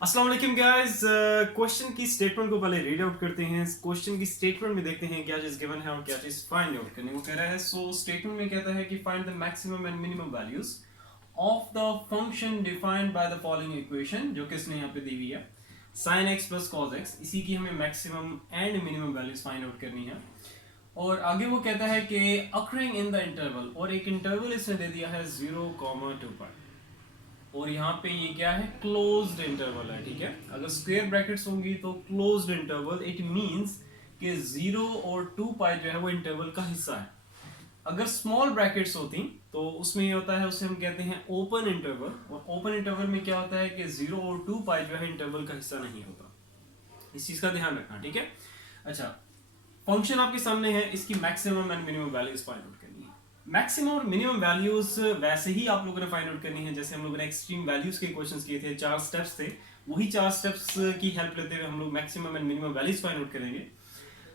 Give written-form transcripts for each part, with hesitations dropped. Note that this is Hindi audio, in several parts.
अस्सलाम वालेकुम गाइस। क्वेश्चन की स्टेटमेंट को पहले रीड आउट करते हैं। क्वेश्चन की स्टेटमेंट में देखते हैं क्या चीज गिवन है और क्या चीज फाइंड आउट करने को कह रहा है। सो स्टेटमेंट में कहता है कि find the maximum and minimum values of the function defined by the following equation, जो कि इसने यहाँ पे दी हुई है sin x plus cos x। इसी की हमें maximum and minimum values find out करनी है। और आगे वो कहता है कि अकरिंग इन द इंटरवल, और एक इंटरवल इसने दे दिया है 0,2π, और यहाँ पे ये क्या है, क्लोज्ड इंटरवल है। ठीक है, अगर स्क्वायर ब्रैकेट्स होंगी तो क्लोज्ड इंटरवल इट मींस कि 0 और 2π जो है वो इंटरवल का हिस्सा है। अगर स्मॉल ब्रैकेट्स होती तो उसमें ये होता है, उसे हम कहते हैं ओपन इंटरवल। और ओपन इंटरवल में क्या होता है कि 0 और 2π जो है इंटरवल का हिस्सा नहीं होता। इस चीज का ध्यान रखना। ठीक है, अच्छा, फंक्शन आपके सामने है, इसकी maximum and minimum values find out करनी है। मैक्सिमम और मिनिमम वैल्यूज वैसे ही आप लोगों ने फाइंड आउट करनी है जैसे हम लोगों ने एक्सट्रीम वैल्यूज के क्वेश्चंस किए थे। 4 स्टेप्स थे, वही 4 स्टेप्स की हेल्प लेते हुए हम लोग maximum and minimum values find out करेंगे।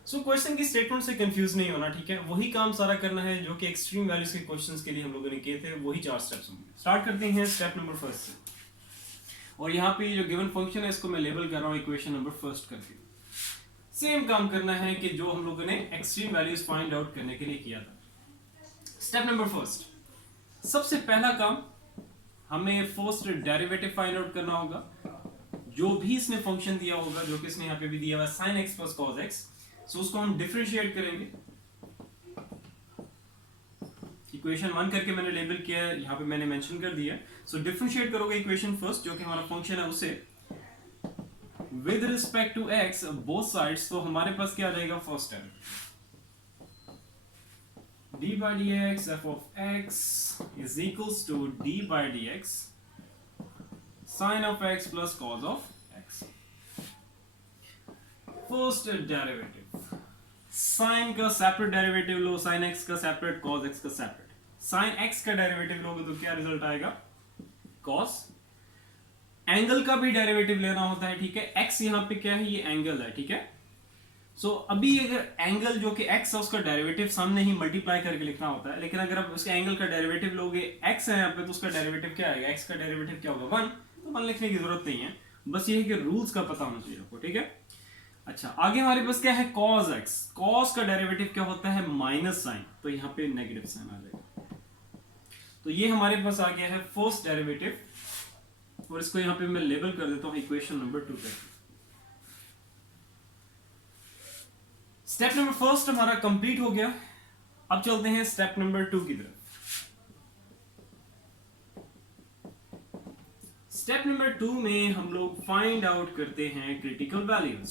सो क्वेश्चन की स्टेटमेंट से कंफ्यूज नहीं होना। ठीक है, वही काम सारा करना है जो कि एक्सट्रीम वैल्यूज के क्वेश्चंस के लिए हम लोगों ने किए थे, वही 4 स्टेप्स होंगे। स्टार्ट करते हैं स्टेप नंबर फर्स्ट से। और यहाँ पे जो गिवन फंक्शन है इसको मैं लेबल कर रहा हूँ इक्वेशन नंबर फर्स्ट करके। सेम काम करना है कि जो हम लोगों ने एक्सट्रीम वैल्यूज फाइंड आउट करने के लिए किया था। स्टेप नंबर फर्स्ट, सबसे पहला काम हमें फर्स्ट डेरिवेटिव फाइंड आउट करना होगा। जो भी इसने फंक्शन दिया होगा, जो कि इसने यहाँ पे भी दिया हुआ sin x plus cos x, सो उसको हम डिफरेंशिएट करेंगे। इक्वेशन 1 करके मैंने लेबल किया है, यहाँ पे मैंने मेंशन कर दिया। सो डिफरेंशिएट करोगे इक्वेशन फर्स्ट, जो कि हमारा फंक्शन है, उसे with respect to x both sides. तो हमारे पास क्या आ जाएगा, first term d by dx f of x is equals to d by dx sin of x plus cos of x। First derivative, sin का सेपरेट डेरिवेटिव लो, sin x का सेपरेट, cos x का सेपरेट। sin x का डेरिवेटिव लोगे तो क्या रिजल्ट आएगा, cos। एंगल का भी डेरिवेटिव लेना होता है। ठीक है, x यहाँ पे क्या है, ये एंगल है। ठीक है, सो अभी अगर एंगल जो कि x है उसका डेरिवेटिव सामने ही मल्टीप्लाई करके लिखना होता है, लेकिन अगर आप उसके एंगल का डेरिवेटिव लोगे, x है यहाँ पे, तो उसका डेरिवेटिव क्या आएगा, x का डेरिवेटिव क्या होगा, 1। तो 1 लिखने की जरूरत नहीं है, बस ये है कि रूल्स का पता होना चाहिए आपको। ठीक है, अच्छा, आगे हमारे पास क्या है, cos x। cos का डेरिवेटिव क्या होता है, माइनस साइन, तो यहाँ पे नेगेटिव साइन आ जाएगा। तो ये हमारे पास आ गया है फर्स्ट डेरिवेटिव, और इसको यहाँ पे मैं लेबल कर देता हूँ इक्वेशन नंबर 2 पे। स्टेप नंबर फर्स्ट हमारा कंप्लीट हो गया। अब चलते हैं स्टेप नंबर 2 की तरफ। स्टेप नंबर 2 में हम लोग फाइंड आउट करते हैं critical values.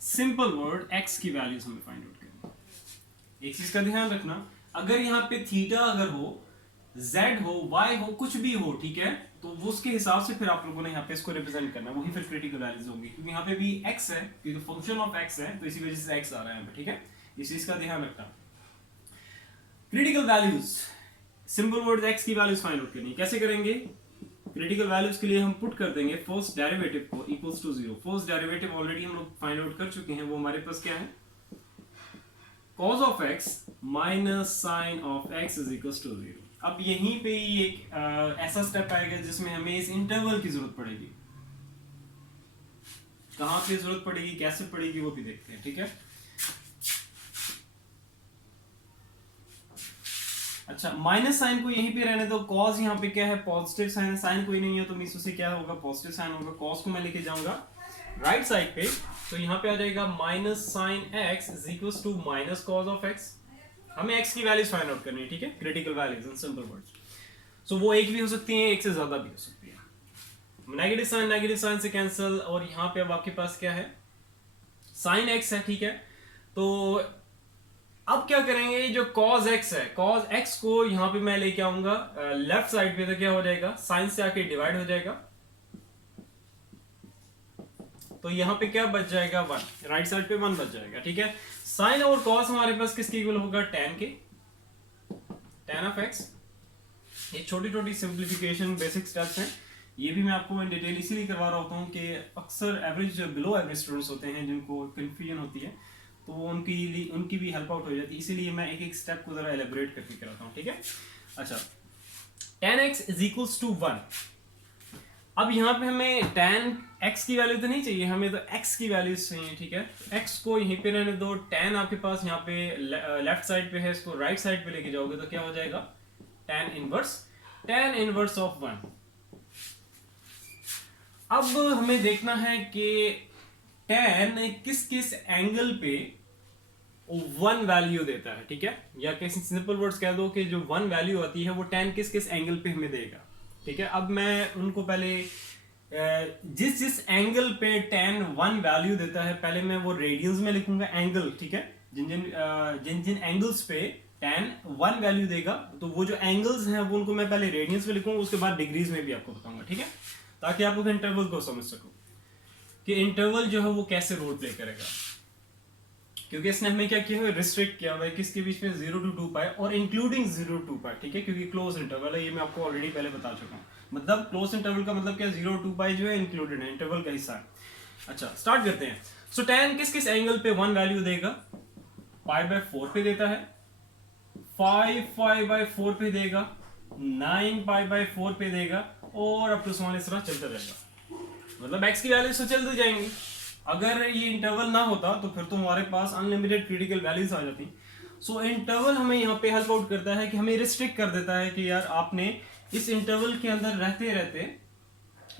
Simple word, x की वैल्यूज हमें फाइंड आउट करनी है। एक चीज का ध्यान रखना, अगर यहाँ पे थीटा अगर हो, z हो, y हो, कुछ भी हो, ठीक है, तो वो उसके हिसाब से फिर आप लोगों ने यहाँ पे इसको रिप्रेजेंट करना है, वही फिर क्रिटिकल वैल्यूज होंगी। क्योंकि यहाँ पे भी x है, क्योंकि फंक्शन ऑफ x है, तो इसी वजह से x आ रहा है यहाँ पे। ठीक है, इस चीज का ध्यान रखना। Critical values, simple word, x की वैल्यूज फाइंड आउट करनी। कैसे करेंगे, क्रिटिकल वैल्यूज के लिए हम पुट कर देंगे फर्स्ट डेरिवेटिव को equals to 0। First derivative already हम लोग फाइंड आउट कर चुके हैं, वो हमारे पास क्या है, cos of x minus sine of x is equals to 0। अब यहीं पे एक ऐसा स्टेप आएगा जिसमें हमें इस इंटरवल की जरूरत पड़ेगी। कहां पे जरूरत पड़ेगी, कैसे पड़ेगी, वो भी देखते हैं। ठीक है, अच्छा, माइनस साइन को यहीं पे रहने दो। cos यहाँ पे क्या है, पॉजिटिव साइन है, साइन कोई नहीं है तो मीन्स उसे क्या होगा, पॉजिटिव साइन होगा। cos को मैं लेके जाऊंगा राइट साइड पे, तो यहाँ पे आ जाएगा minus sine x is equals to minus cos of x। हमें x की वैल्यूज फाइंड आउट करनी है। ठीक है, critical values in simple words. So वो एक भी हो सकती है, एक से ज्यादा भी हो सकती है। नेगेटिव साइन से कैंसिल, और यहाँ पे अब आपके पास क्या है, साइन x है। ठीक है, तो अब क्या करेंगे, जो cos x है, cos x को यहाँ पे मैं लेके आऊंगा लेफ्ट साइड पे, तो क्या हो जाएगा, साइन से आके डिवाइड हो जाएगा, तो यहाँ पे क्या बच जाएगा, 1। राइट साइड पे 1 बच जाएगा। ठीक है, साइन और cos हमारे पास किसके इक्वल होगा, tan के, tan ऑफ x। ये छोटी छोटी सिंप्लीफिकेशन बेसिक स्टेप्स हैं, ये भी मैं आपको इन डिटेल इसीलिए करवा रहा होता हूँ कि अक्सर एवरेज, बिलो एवरेज स्टूडेंट्स होते हैं जिनको कंफ्यूजन होती है, तो उनकी भी हेल्प आउट हो जाती है, इसीलिए मैं एक एक स्टेप को जरा एलेबोरेट करके कराता हूँ, ठीक है। अच्छा, tan x is equals to 1। अब यहाँ पे हमें tan x की वैल्यू तो नहीं चाहिए, हमें तो x की वैल्यूज चाहिए, ठीक है। x को यहीं पे रहने दो, tan आपके पास यहाँ पे लेफ्ट साइड पे है, इसको राइट साइड पे लेके जाओगे तो क्या हो जाएगा, tan इनवर्स ऑफ 1। अब हमें देखना है कि tan किस किस एंगल पे 1 वैल्यू देता है, ठीक है। या किसी सिंपल वर्ड्स कह दो कि जो 1 वैल्यू आती है वो tan किस किस एंगल पे हमें देगा, ठीक है। अब मैं उनको पहले जिस जिस एंगल पे tan 1 वैल्यू देता है, पहले मैं वो रेडियंस में लिखूंगा एंगल, ठीक है। जिन जिन एंगल्स पे tan 1 वैल्यू देगा, तो वो जो एंगल्स हैं वो उनको मैं पहले रेडियंस में लिखूंगा, उसके बाद डिग्रीज में भी आपको बताऊंगा, ठीक है, ताकि आप लोग इंटरवल को समझ सको कि इंटरवल जो है वो कैसे रोल प्ले करेगा। क्योंकि इसने हमें क्या किया है, रिस्ट्रिक्ट किया हुआ है किसके बीच में, 0 to 2 पाई और इंक्लूडिंग 0 to 2 पाई, ठीक है। क्योंकि क्लोज इंटरवल है, ये मैं आपको ऑलरेडी पहले बता चुका हूँ। मतलब क्लोज इंटरवल का मतलब क्या, 0 to 2 पाई जो है इंक्लूडेड है, इंटरवल का हिस्सा है। अच्छा, स्टार्ट करते हैं। सो tan किस किस एंगल पे 1 वैल्यू देगा, π/4 पे देता है, 5π/4 पे देगा, 9π/4 पे देगा, और अब तो समान इस तरह चलता रहेगा। मतलब x की वैल्यू से चलते जाएंगे। अगर ये इंटरवल ना होता तो फिर तो हमारे पास अनलिमिटेड क्रिटिकल वैल्यूज आ जाती। सो इंटरवल हमें यहाँ पे हेल्प आउट करता है कि हमें रिस्ट्रिक्ट कर देता है कि यार आपने इस इंटरवल के अंदर रहते रहते,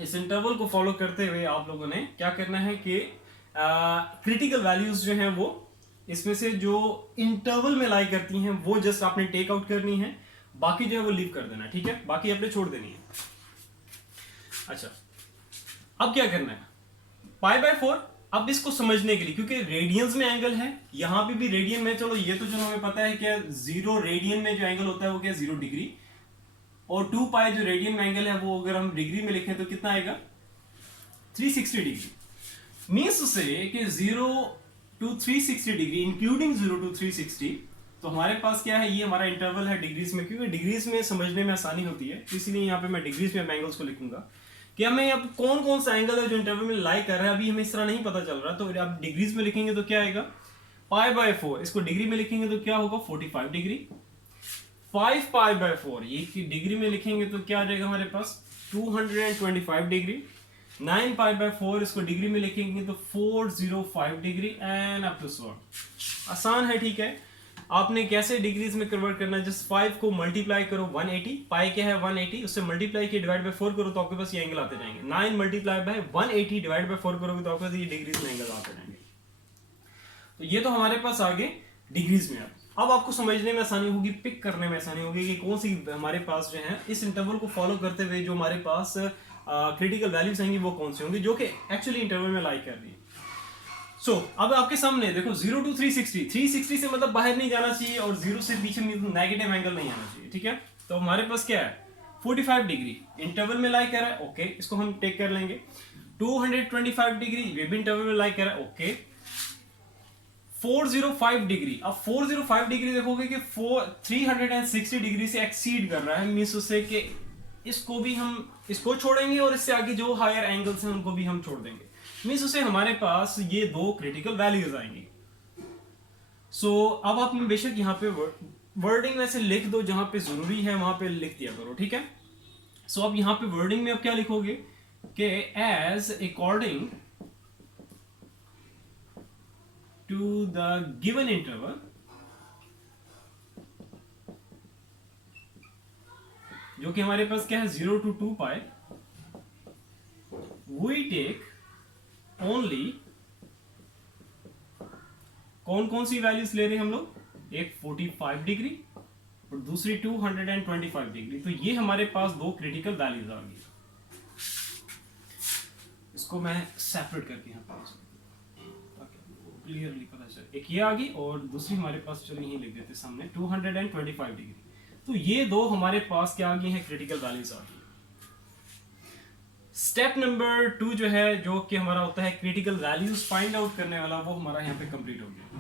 इस इंटरवल को फॉलो करते हुए आप लोगों ने क्या करना है कि क्रिटिकल वैल्यूज जो हैं वो इसमें से जो इंटरवल में लाई करती हैं वो जस्ट आपने टेक आउट करनी है, बाकी जो है वो लीव कर देना, ठीक है, बाकी आपने छोड़ देनी है। अच्छा, अब क्या करना है, π/4। अब इसको समझने के लिए, क्योंकि रेडियंस में एंगल है, यहां पे भी रेडियन में, चलो ये तो जो हमें पता है क्या, 0 रेडियन में जो एंगल होता है वो क्या, 0 डिग्री, और 2 पाई जो रेडियन में एंगल है वो अगर हम डिग्री में लिखें तो कितना आएगा, 360 डिग्री। मीन्स से कि 0 to 360 डिग्री इंक्लूडिंग 0 to 360, तो हमारे पास क्या है, ये हमारा इंटरवल है डिग्रीज में, क्योंकि डिग्रीज में समझने में आसानी होती है, इसीलिए यहाँ पे मैं डिग्रीज में एंगल्स को लिखूंगा कि हमें अब कौन कौन सा एंगल है जो इंटरवल में लाई कर रहा है, अभी हमें इस तरह नहीं पता चल रहा। तो आप डिग्रीज में लिखेंगे तो क्या आएगा, π/4, इसको डिग्री में लिखेंगे तो क्या होगा, 45 डिग्री। 5π/4 ये डिग्री में लिखेंगे तो क्या आ जाएगा हमारे पास, 225 डिग्री। 9π/4 इसको डिग्री में लिखेंगे तो 405 degree, and up to so on. आसान है, ठीक है। आपने कैसे डिग्रीज में कन्वर्ट करना है, जस्ट 5 को मल्टीप्लाई करो 180, पाई क्या है 180, उससे मल्टीप्लाई किया डिवाइड बाय 4 करो तो आपके पास ये एंगल आते जाएंगे। 9 मल्टीप्लाई बाय 180 डिवाइड बाय 4 करोगे तो आपके पास ये डिग्रीज में एंगल आते जाएंगे। तो ये तो हमारे पास आगे डिग्रीज में। अब आपको समझने में आसानी होगी, पिक करने में आसानी होगी कि कौन सी हमारे पास जो है इस इंटरवल को फॉलो करते हुए जो हमारे पास क्रिटिकल वैल्यूज आएंगी वो कौन सी होंगी, जो कि एक्चुअली इंटरवल में लाई कर रही है। सो अब आपके सामने देखो 0 to 360, 360 से मतलब बाहर नहीं जाना चाहिए और 0 से पीछे नेगेटिव एंगल नहीं आना चाहिए, ठीक है। तो हमारे पास क्या है, 45 डिग्री इंटरवल में लाई कर रहा है, ओके, इसको हम टेक कर लेंगे। 225 डिग्री ये भी इंटरवल में लाई कर रहा है, ओके। 405 डिग्री, अब 405 डिग्री देखोगे कि 360 डिग्री से एक्सीड कर रहा है, मींस उससे कि इसको भी हम इसको छोड़ेंगे और इससे आगे जो हायर एंगल्स हैं उनको भी हम छोड़ देंगे, मींस उसे हमारे पास ये दो क्रिटिकल वैल्यूज आएंगी। सो अब आप बेशक यहाँ पे वर्डिंग वैसे लिख दो, जहां पे जरूरी है वहां पे लिख दिया करो, ठीक है। सो अब यहाँ पे वर्डिंग में अब क्या लिखोगे कि as according to the given interval जो कि हमारे पास क्या है 0 to 2 pi, we take only, कौन कौन सी वैल्यूज ले रहे हैं हम लोग, एक 45 डिग्री और दूसरी 225 डिग्री। तो ये हमारे पास दो क्रिटिकल वैल्यूज आ गई। इसको मैं सेपरेट करके यहाँ पर क्लियरली पता चले, एक ये आ गई और दूसरी हमारे पास, चलो यही लिख देते सामने 225 डिग्री। तो ये दो हमारे पास क्या आ गई हैं, क्रिटिकल वैल्यूज आ गई। स्टेप नंबर 2 जो है, जो कि हमारा होता है क्रिटिकल वैल्यूज फाइंड आउट करने वाला, वो हमारा यहाँ पे कंप्लीट हो गया।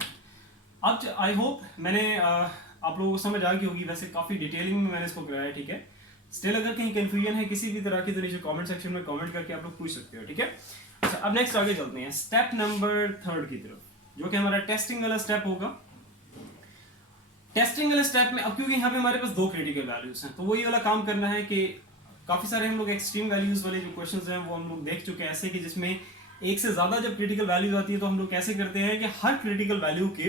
अब आई होप मैंने आप लोगों को समझ आ गई होगी, वैसे काफी डिटेलिंग में मैंने इसको कराया, ठीक है। स्टिल अगर कहीं कंफ्यूजन है किसी भी तरह की तो नीचे कमेंट सेक्शन में कमेंट करके आप लोग पूछ सकते हो, ठीक है। अच्छा, अब नेक्स्ट आगे चलते हैं स्टेप नंबर 3 की तरफ। जो कि हमारा टेस्टिंग वाला स्टेप होगा। टेस्टिंग वाले स्टेप में अब क्योंकि यहाँ पे हमारे पास 2 क्रिटिकल वैल्यूज हैं, तो वही वाला काम करना है कि काफ़ी सारे हम लोग एक्सट्रीम वैल्यूज वाले जो क्वेश्चंस हैं वो हम लोग देख चुके हैं, ऐसे कि जिसमें एक से ज़्यादा जब क्रिटिकल वैल्यूज आती है तो हम लोग कैसे करते हैं कि हर क्रिटिकल वैल्यू के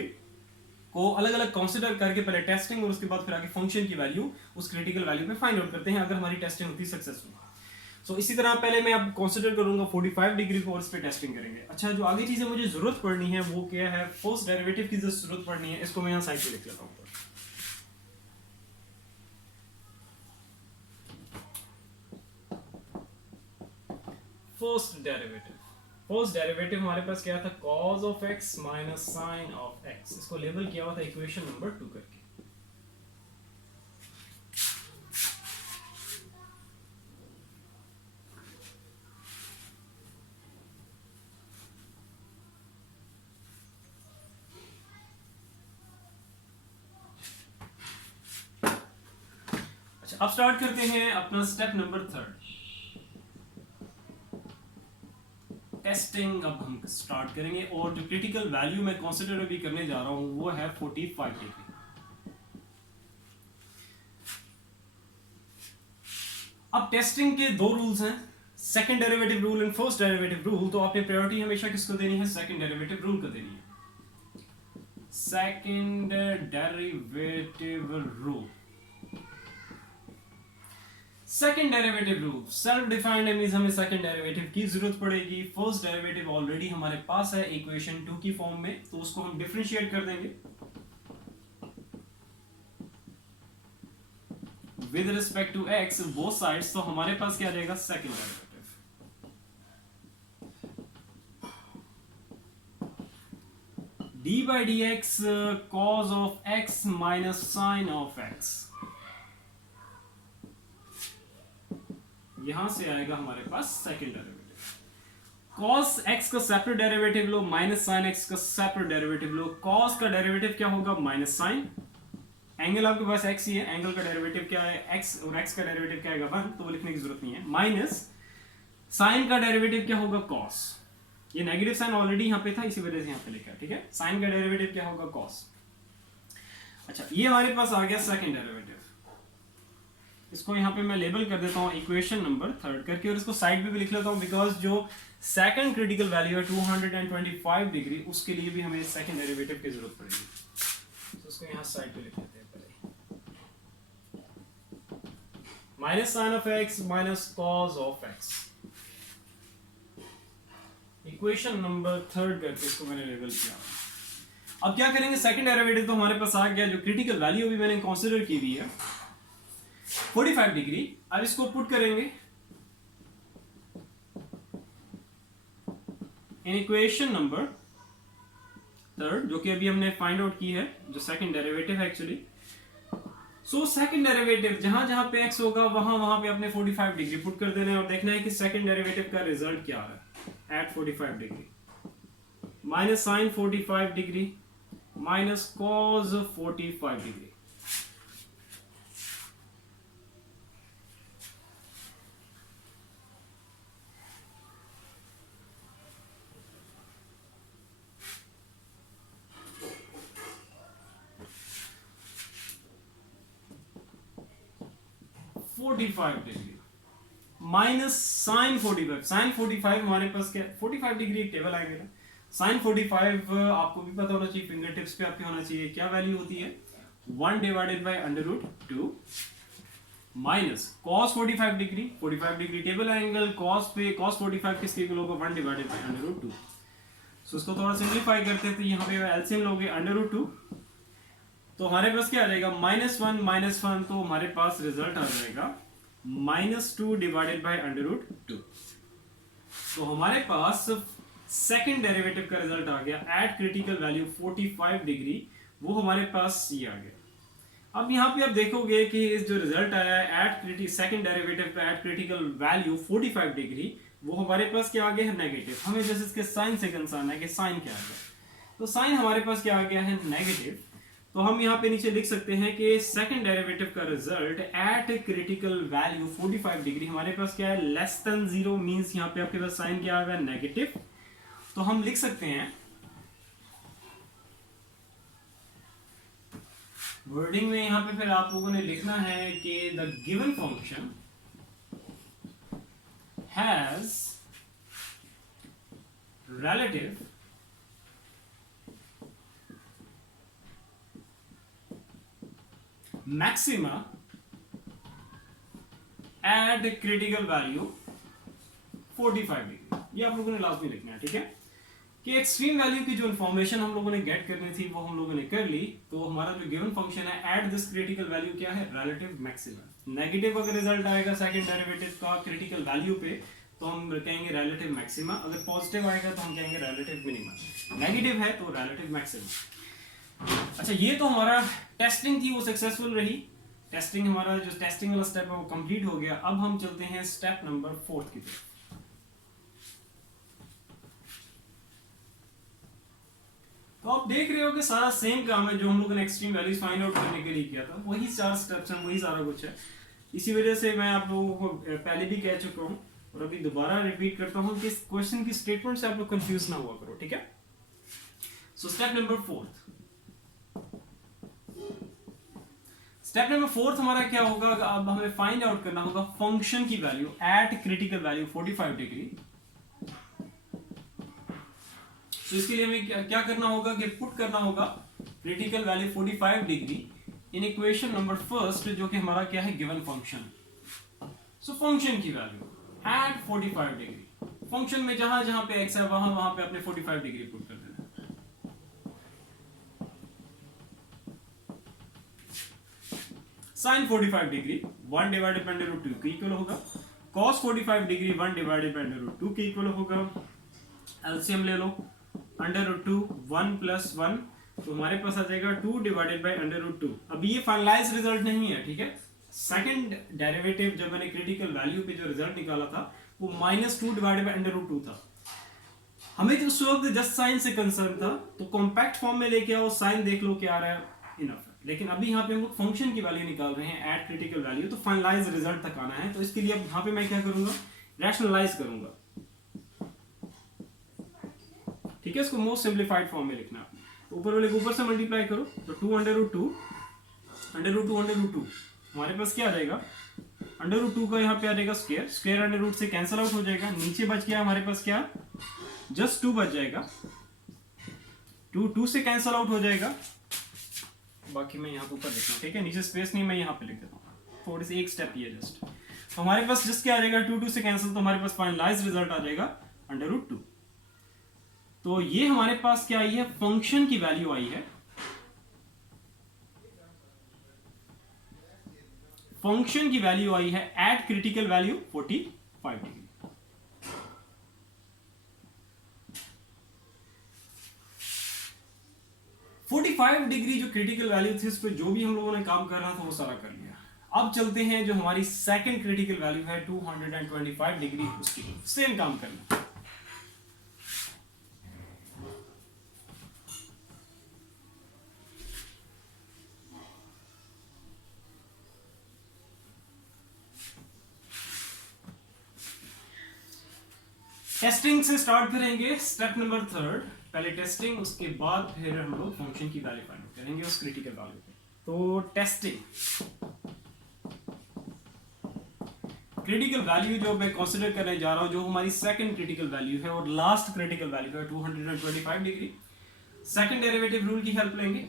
को अलग अलग कंसिडर करके पहले टेस्टिंग और उसके बाद फिर आगे फंक्शन की वैल्यू उस क्रिटिकल वैल्यू पे फाइंड आउट करते हैं अगर हमारी टेस्टिंग होती है सक्सेसफुल। सो इसी तरह पहले मैं अब कंसिडर करूंगा 45 डिग्री को और इस पे टेस्टिंग करेंगे। अच्छा, जो आगे चीजें मुझे जरूरत पड़नी है वो क्या है, फर्स्ट डेरिवेटिव की जरूरत पड़नी है, इसको मैं यहाँ साइड पे लिख लेता हूँ। फर्स्ट डेरिवेटिव हमारे पास क्या था, cos of x minus sine of x, इसको लेबल किया हुआ था इक्वेशन नंबर 2 करके। अच्छा, अब स्टार्ट करते हैं अपना स्टेप नंबर 3, टेस्टिंग। अब हम स्टार्ट करेंगे और जो क्रिटिकल वैल्यू मैं कंसीडर अभी करने जा रहा हूं वो है 45 डिग्री। अब टेस्टिंग के 2 रूल्स हैं, second derivative rule and first derivative rule. तो आपने प्रायोरिटी हमेशा किसको देनी है, सेकंड डेरिवेटिव रूल को देनी है। Second derivative rule, second derivative rule self defined means हमें सेकंड डेरिवेटिव की जरूरत पड़ेगी। फर्स्ट डेरिवेटिव ऑलरेडी हमारे पास है इक्वेशन 2 की फॉर्म में, तो उसको हम डिफरेंशिएट कर देंगे with respect to x both sides. तो हमारे पास क्या आ जाएगा, second derivative d by dx cos of x minus sin of x, यहां से आएगा हमारे पास सेकंड डेरिवेटिव। cos x का सेपरेट डेरिवेटिव लो, माइनस sin x का सेपरेट डेरिवेटिव लो। cos का डेरिवेटिव क्या होगा, माइनस sin, एंगल आपके पास x ही है, एंगल का डेरिवेटिव क्या है x, और x का डेरिवेटिव क्या आएगा 1, तो वो लिखने की जरूरत नहीं है। माइनस sin का डेरिवेटिव क्या होगा, cos, ये नेगेटिव साइन ऑलरेडी यहाँ पे था इसी वजह से यहाँ पे लिखा है, ठीक है। sin का डेरिवेटिव क्या होगा, cos। अच्छा, ये हमारे पास आ गया सेकंड डेरिवेटिव, इसको यहाँ पे मैं लेबल कर देता हूँ इक्वेशन नंबर 3 करके, और इसको साइड पे भी लिख लेता हूँ बिकॉज जो सेकंड क्रिटिकल वैल्यू है 225 डिग्री, उसके लिए भी हमें सेकंड डेरिवेटिव की जरूरत पड़ेगी। तो इसको यहाँ साइड पे लिख लेते हैं पहले, minus sine of x minus cos of x, equation number 3 करके इसको मैंने लेबल किया। अब क्या करेंगे, सेकंड डेरिवेटिव तो हमारे पास आ गया, जो क्रिटिकल वैल्यू भी मैंने कंसीडर की हुई है 45 डिग्री। अब इसको पुट करेंगे इन इक्वेशन नंबर 3 जो कि अभी हमने फाइंड आउट की है, जो सेकंड डेरिवेटिव है एक्चुअली। सो सेकंड डेरिवेटिव जहां जहां पे x होगा वहां वहां पे अपने 45 डिग्री पुट कर देना है और देखना है कि सेकंड डेरिवेटिव का रिजल्ट क्या आ रहा है at 45 degree. Minus sine 45 degree minus cos 45 degree. Degree minus sine 45, sine 45 हमारे पास क्या, 45 डिग्री एक टेबल आएगा। साइन 45 आपको भी पता होना चाहिए, फिंगर टिप्स पे आपके होना चाहिए, क्या वैल्यू होती है 1 divided by √2 minus cos 45 degree, 45 degree table angle, cos पे कॉस 45 किसके इक्वल होगा 1 डिवाइडेड बाय √2। सो इसको थोड़ा सिंप्लीफाई करते हैं, तो यहाँ पे एलसीएम लोगे √2, तो हमारे पास क्या आ जाएगा -1 तो हमारे पास रिजल्ट आ जाएगा -2 डिवाइडेड बाय √2। तो हमारे पास सेकंड डेरिवेटिव का रिजल्ट आ गया एट क्रिटिकल वैल्यू 45 डिग्री, वो हमारे पास ये आ गया। अब यहाँ पे आप देखोगे कि इस जो रिजल्ट आया है एट सेकंड डेरिवेटिव का एट क्रिटिकल वैल्यू 45 डिग्री, वो हमारे पास क्या आ गया है नेगेटिव। हमें जैसे इसके साइन से कंसर्न है कि साइन क्या आ गया, तो साइन हमारे पास क्या आ गया है नेगेटिव। तो हम यहाँ पे नीचे लिख सकते हैं कि सेकंड डेरिवेटिव का result eight critical value 45 degree हमारे पास क्या है लेस देन 0, मींस यहाँ पे आपके पास साइन क्या आ गया नेगेटिव। तो हम लिख सकते हैं वर्डिंग में यहाँ पे फिर आप लोगों ने लिखना है कि the given function has relative maxima at critical value 45 degree. ये आप लोगों ने लाजमी लिखना है, ठीक है। कि एक्सट्रीम वैल्यू की जो इन्फॉर्मेशन हम लोगों ने गेट करनी थी वो हम लोगों ने कर ली। तो हमारा जो गिवन फंक्शन है एट दिस क्रिटिकल वैल्यू क्या है, रिलेटिव मैक्सिमम। नेगेटिव अगर रिजल्ट आएगा सेकंड डेरिवेटिव का क्रिटिकल वैल्यू पे तो हम कहेंगे रिलेटिव मैक्सिमा, अगर पॉजिटिव आएगा तो हम कहेंगे रिलेटिव मिनिमा, नेगेटिव है तो रिलेटिव मैक्सिमा। अच्छा, ये तो हमारा टेस्टिंग थी वो सक्सेसफुल रही। टेस्टिंग हमारा जो टेस्टिंग वाला स्टेप है वो कंप्लीट हो गया। अब हम चलते हैं स्टेप नंबर 4 की तरफ। तो आप देख रहे हो कि सारा सेम काम है जो हम लोगों ने एक्सट्रीम वैल्यूज फाइंड आउट करने के लिए किया था, वही 4 स्टेप्स हैं, वही सारा कुछ है। इसी वजह से मैं आप लोगों को पहले भी कह चुका हूं और अभी दोबारा रिपीट करता हूं कि इस क्वेश्चन की स्टेटमेंट से आप लोग कंफ्यूज ना हुआ करो, ठीक है। So step number 4, step number 4 हमारा क्या होगा, अब हमें फाइंड आउट करना होगा फंक्शन की value at critical value 45 degree. तो इसके लिए हमें क्या करना होगा कि पुट करना होगा critical value 45 degree in equation number first, जो कि हमारा क्या है, गिवन फंक्शन। सो फंक्शन की वैल्यू एट 45 डिग्री, फंक्शन में जहां जहां पे x है वहां वहां पे अपने 45 डिग्री पुट कर देना। साइन 45 डिग्री 1 डिवाइडेड बाय √2 के इक्वल होगा, कॉस 45 डिग्री 1 डिवाइडेड बाय √2 के इक्वल होगा। एलसीएम ले लो, √2 1 + 1 तो हमारे पास आ जाएगा 2 डिवाइडेड बाय √2। अब ये फाइनलाइज रिजल्ट नहीं है, ठीक है। सेकंड डेरिवेटिव जब मैंने क्रिटिकल वैल्यू पे जो रिजल्ट निकाला था वो -2 डिवाइडेड बाय √2 था। हमें जो उस वक्त जस्ट साइन से कंसर्न था, तो कॉम्पैक्ट फॉर्म में लेके आओ, साइन देख लो क्या आ रहा है, इनफ है। लेकिन अभी यहाँ पे हम लोग फंक्शन की वैल्यू निकाल रहे हैं एट क्रिटिकल वैल्यू, तो फाइनलाइज रिजल्ट तक आना है। तो इसके लिए अब यहाँ पे मैं क्या करूंगा, रैशनलाइज करूंगा, ठीक है। इसको मोस्ट सिंप्लीफाइड फॉर्म में लिखना है। तो ऊपर वाले को ऊपर से मल्टीप्लाई करो तो 2 √2 हमारे पास क्या आ जाएगा, √2 का यहाँ पे आ जाएगा स्क्वायर, स्क्वायर √ से कैंसिल आउट हो जाएगा, नीचे बच गया हमारे पास क्या, जस्ट 2 बच जाएगा, 2 से कैंसिल आउट हो जाएगा। बाकी मैं यहाँ पे ऊपर लिखता हूँ, ठीक है, नीचे स्पेस नहीं, मैं यहाँ पे लिख देता हूँ, थोड़ी सी एक स्टेप ये जस्ट। तो हमारे पास जस्ट क्या आ जाएगा, 2 से कैंसिल, तो हमारे पास फाइनलाइज रिजल्ट आ जाएगा √2। तो ये हमारे पास क्या आई है, फंक्शन की वैल्यू आई है। फंक्शन की वैल्यू आई है eight critical value 45 degree. Degree जो क्रिटिकल वैल्यू थी, उस पर जो भी हम लोगों ने काम करना था वो सारा कर लिया। अब चलते हैं जो हमारी सेकंड क्रिटिकल वैल्यू है 225 डिग्री, उसकी सेम काम करना। टेस्टिंग से स्टार्ट करेंगे, स्टेप नंबर 3, पहले टेस्टिंग, उसके बाद फिर हम लोग फंक्शन की वैल्यू फाइंड करेंगे उस क्रिटिकल वैल्यू पे। तो टेस्टिंग, क्रिटिकल वैल्यू जो मैं कंसीडर करने जा रहा हूं, जो हमारी सेकंड क्रिटिकल वैल्यू है और लास्ट क्रिटिकल वैल्यू है 225 डिग्री। सेकंड डेरिवेटिव रूल की हेल्प लेंगे।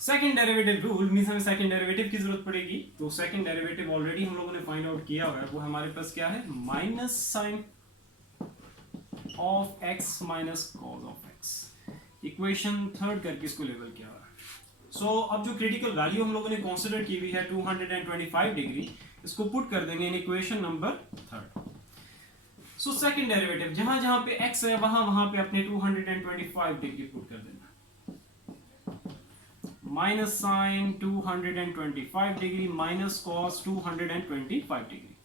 सेकंड डेरिवेटिव रूल मींस हमें सेकंड डेरिवेटिव की जरूरत पड़ेगी। तो सेकंड डेरिवेटिव ऑलरेडी हम लोगों ने फाइंड आउट किया हुआ है, वो हमारे पास क्या है, minus sine of x minus cos of x। Equation third करके इसको लेबल किया हुआ है। सो अब जो क्रिटिकल वैल्यू हम लोगों ने कंसीडर की हुई है 225 डिग्री, इसको पुट कर देंगे in equation number 3। So second derivative जहां जहां पे x है वहां वहां पे अपने 225 डिग्री पुट कर देना। Minus sine 225 degree minus cos 225 degree.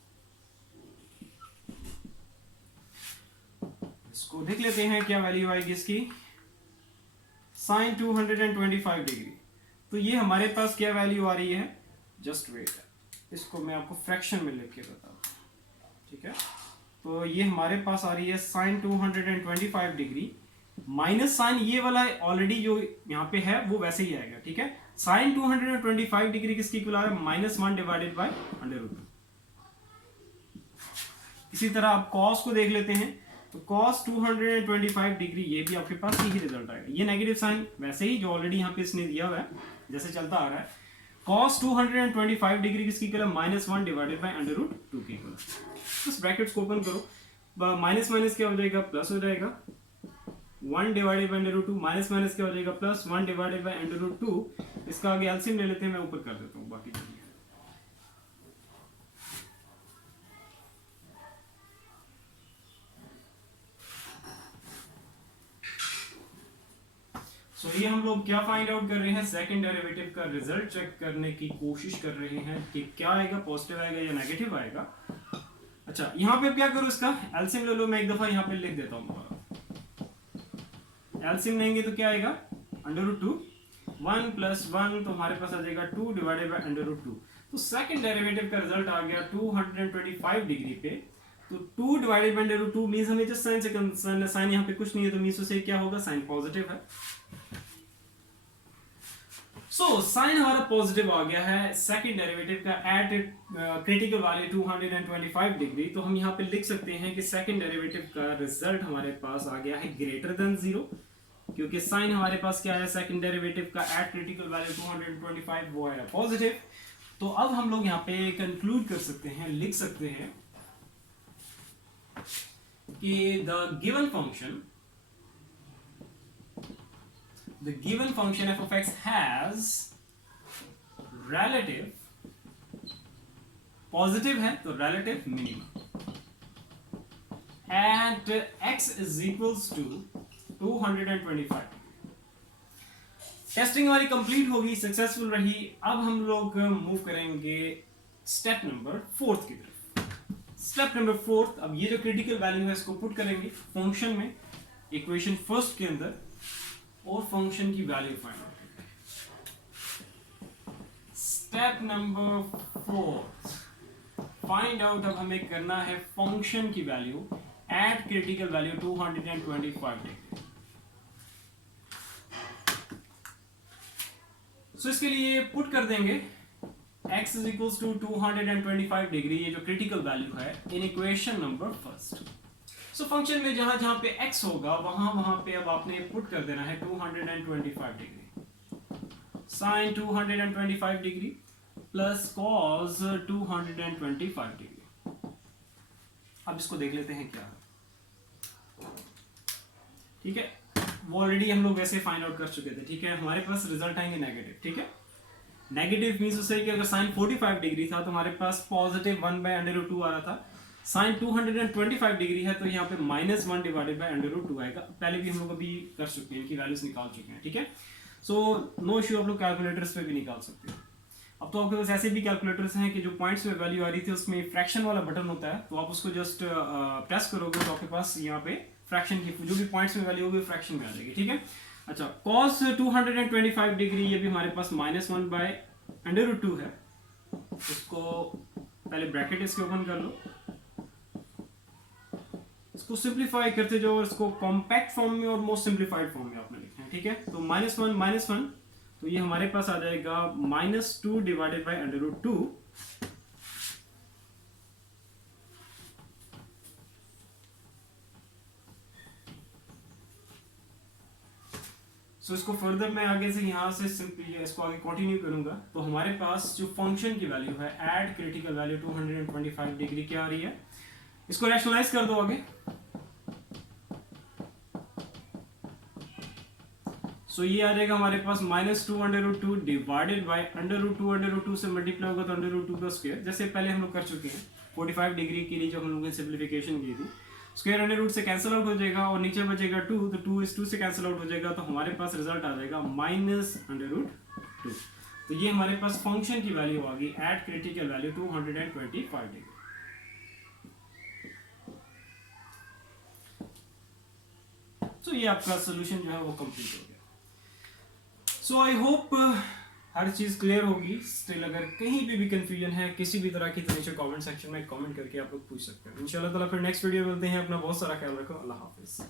इसको देख लेते हैं क्या वैल्यू आएगी इसकी, साइन 225 डिग्री। तो ये हमारे पास क्या वैल्यू आ रही है, जस्ट वेट, इसको मैं आपको फ्रैक्शन में लिख के बताता हूं, ठीक है। तो ये हमारे पास आ रही है साइन 225 डिग्री, माइनस साइन ये वाला ऑलरेडी जो यहाँ पे है वो वैसे ही आएगा, ठीक है। साइन 225 डिग्री किसकी इक्वल आ रहा है, -1 डिवाइडेड बाय √2। इसी तरह आप कॉस को देख लेते हैं, तो कॉस 225 डिग्री ये भी आपके पास यही रिजल्ट आएगा, ये नेगेटिव साइन वैसे ही जो ऑलरेडी यहाँ पे इसने दिया हुआ है जैसे चलता आ रहा है। कॉस 225 डिग्री किसकी इक्वल है, -1 डिवाइडेड बाय √2 की इक्वल। बस ब्रैकेट्स को ओपन करो, माइनस माइनस क्या हो जाएगा, प्लस हो जाएगा, 1 डिवाइडेड बाय √2, माइनस माइनस क्या हो जाएगा, प्लस 1 डिवाइडेड बाय √2। इसका आगे एलसीएम ले लेते हैं, मैं ऊपर कर देता हूँ बाकी चीजें। सो ये हम लोग क्या फाइंड आउट कर रहे हैं, सेकंड डेरिवेटिव का रिजल्ट चेक करने की कोशिश कर रहे हैं कि क्या आएगा, पॉजिटिव आएगा या नेगेटिव आएगा। अच्छा यहाँ पे क्या करो, इसका एलसीएम ले लो, मैं एक दफा यहाँ पे लिख देता हूँ। एलसीएम लेंगे तो क्या आएगा, √2, 1 + 1 तो हमारे पास आ जाएगा 2 डिवाइडेड बाय √2। तो सेकंड डेरिवेटिव का रिजल्ट आ गया 225 डिग्री पे। तो 2 डिवाइडेड बाय √2 मींस हमें जस्ट साइन से कंसर्न, साइन यहाँ पे कुछ नहीं है तो मींस उसे क्या होगा, साइन पॉजिटिव है। सो साइन हमारा पॉजिटिव आ गया है सेकंड डेरिवेटिव का एट क्रिटिकल वैल्यू 225 डिग्री। तो हम यहाँ पे लिख सकते हैं कि सेकंड डेरिवेटिव का रिजल्ट हमारे पास आ गया है ग्रेटर देन 0, क्योंकि साइन हमारे पास क्या है, सेकंड डेरिवेटिव का एट क्रिटिकल वैल्यू 225 वो है पॉजिटिव। तो अब हम लोग यहाँ पे कंक्लूड कर सकते हैं, लिख सकते हैं कि the given function f of x has relative positive है तो relative minimum at x is equals to 225। Testing हमारी कंप्लीट होगी, सक्सेसफुल रही। अब हम लोग मूव करेंगे स्टेप नंबर 4 की तरफ। स्टेप नंबर 4, अब ये जो क्रिटिकल वैल्यू है इसको पुट करेंगे फंक्शन में, इक्वेशन फर्स्ट के अंदर, और फंक्शन की वैल्यू फाइंड आउट करेंगे। स्टेप नंबर 4 फाइंड आउट, अब हमें करना है फंक्शन की value at critical value 225 degree. So इसके लिए पुट कर देंगे x is equals to 225 degree, ये जो क्रिटिकल वैल्यू है, in equation number first. So function में जहां जहां पे x होगा वहां पे अब आपने पुट कर देना है 225 degree, sine 225 degree plus cos 225 degree. अब इसको देख लेते हैं क्या, ठीक है। वो ऑलरेडी हम लोग वैसे फाइंड आउट कर चुके थे, ठीक है। हमारे पास रिजल्ट आएंगे नेगेटिव, ठीक है। नेगेटिव मींस उससे कि अगर साइन 45 डिग्री था तो हमारे पास पॉजिटिव 1/√2 आ रहा था। साइन 225 डिग्री है तो यहाँ पे -1 डिवाइडेड बाय √2 आएगा। पहले भी हम लोग अभी कर चुके हैं कि वैल्यूज निकाल चुके हैं, ठीक है। सो नो इश्यू, आप लोग कैलकुलेटर्स पे भी निकाल सकते हो। अब तो आपके पास ऐसे भी कैलकुलेटर्स हैं कि जो पॉइंट्स में वैल्यू आ रही थी उसमें फ्रैक्शन वाला बटन होता है, तो आप उसको जस्ट प्रेस करोगे तो आपके पास यहाँ पे फ्रैक्शन की जो भी पॉइंट्स में वैल्यू होगी फ्रैक्शन में आ जाएगी, ठीक है। अच्छा, cos 225 डिग्री ये भी हमारे पास -1/√2 है। उसको पहले ब्रैकेट इसके ओपन कर लो, इसको सिंप्लीफाई करते जाओ और इसको कॉम्पैक्ट फॉर्म में और मोस्ट सिंप्लीफाइड फॉर्म में आपने लिखना है, ठीक है। तो -1 तो ये हमारे पास आ जाएगा -2 डिवाइडेड बाय √2। सो इसको फर्दर मैं आगे से यहाँ से सिंपली इसको आगे कंटिन्यू करूंगा। तो हमारे पास जो फंक्शन की वैल्यू है एट क्रिटिकल वैल्यू 225 डिग्री क्या आ रही है, इसको रैशनलाइज कर दो आगे। सो ये आ जाएगा हमारे पास -2/√2 डिवाइडेड बाय √2 से मल्टीप्लाई होगा तो √2 का स्क्वायर, जैसे पहले हम लोग कर चुके हैं 45 डिग्री के लिए जो हम लोगों ने सिंप्लीफिकेशन की थी। स्क्वायर √2 से कैंसिल आउट हो जाएगा और नीचे बचेगा 2, तो 2 इस 2 से कैंसिल आउट हो जाएगा, तो हमारे पास रिजल्ट आ जाएगा -√2। तो ये हमारे पास फंक्शन की वैल्यू आ गई एट क्रिटिकल वैल्यू 225 डिग्री। तो ये आपका सोल्यूशन जो है वो कंप्लीट हो गया। सो आई होप हर चीज़ क्लियर होगी। स्टिल अगर कहीं पे भी कंफ्यूजन है किसी भी तरह की, तो नीचे कमेंट सेक्शन में कमेंट करके आप लोग पूछ सकते हो। इंशाल्लाह ताला फिर नेक्स्ट वीडियो मिलते हैं। अपना बहुत सारा ख्याल रखो। अल्लाह हाफिज़।